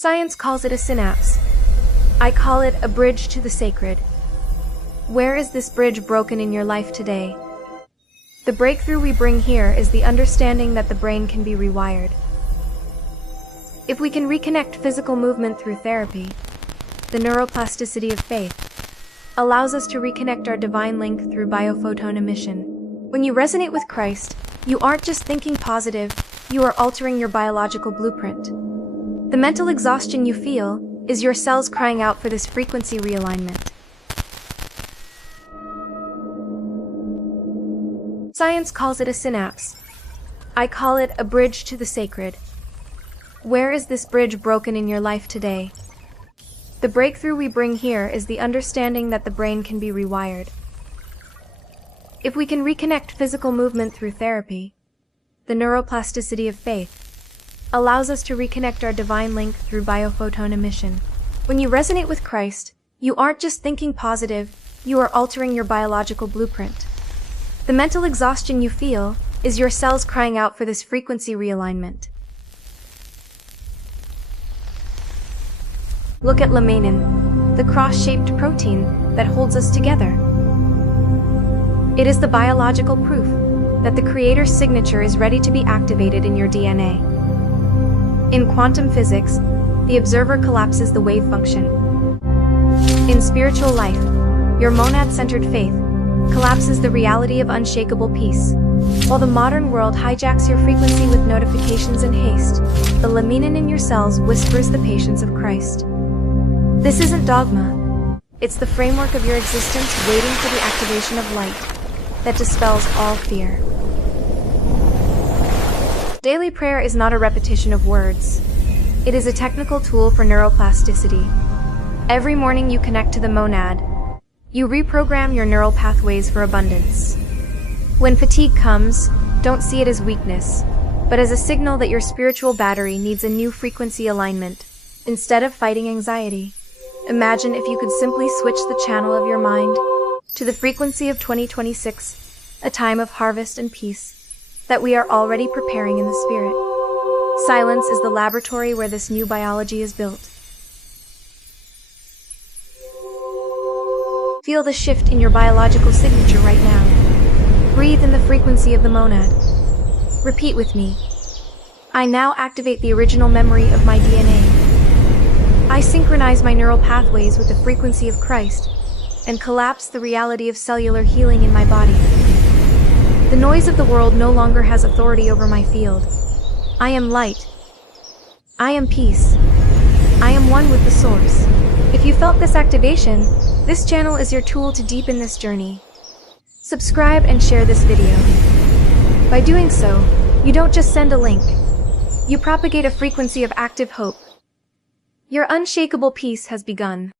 Science calls it a synapse. I call it a bridge to the sacred. Where is this bridge broken in your life today? The breakthrough we bring here is the understanding that the brain can be rewired. If we can reconnect physical movement through therapy, the neuroplasticity of faith allows us to reconnect our divine link through biophoton emission. When you resonate with Christ, you aren't just thinking positive, you are altering your biological blueprint. The mental exhaustion you feel is your cells crying out for this frequency realignment. Science calls it a synapse. I call it a bridge to the sacred. Where is this bridge broken in your life today? The breakthrough we bring here is the understanding that the brain can be rewired. If we can reconnect physical movement through therapy, the neuroplasticity of faith allows us to reconnect our divine link through biophoton emission. When you resonate with Christ, you aren't just thinking positive, you are altering your biological blueprint. The mental exhaustion you feel is your cells crying out for this frequency realignment. Look at laminin, the cross-shaped protein that holds us together. It is the biological proof that the Creator's signature is ready to be activated in your DNA. In quantum physics, the observer collapses the wave function. In spiritual life, your monad-centered faith collapses the reality of unshakable peace. While the modern world hijacks your frequency with notifications and haste, the laminin in your cells whispers the patience of Christ. This isn't dogma. It's the framework of your existence waiting for the activation of light that dispels all fear. Daily prayer is not a repetition of words. It is a technical tool for neuroplasticity. Every morning you connect to the monad. You reprogram your neural pathways for abundance. When fatigue comes, don't see it as weakness, but as a signal that your spiritual battery needs a new frequency alignment. Instead of fighting anxiety, imagine if you could simply switch the channel of your mind to the frequency of 2026, a time of harvest and peace that we are already preparing in the spirit. Silence is the laboratory where this new biology is built. Feel the shift in your biological signature right now. Breathe in the frequency of the monad. Repeat with me. I now activate the original memory of my DNA. I synchronize my neural pathways with the frequency of Christ and collapse the reality of cellular healing in my body. The noise of the world no longer has authority over my field. I am light. I am peace. I am one with the source. If you felt this activation, this channel is your tool to deepen this journey. Subscribe and share this video. By doing so, you don't just send a link. You propagate a frequency of active hope. Your unshakable peace has begun.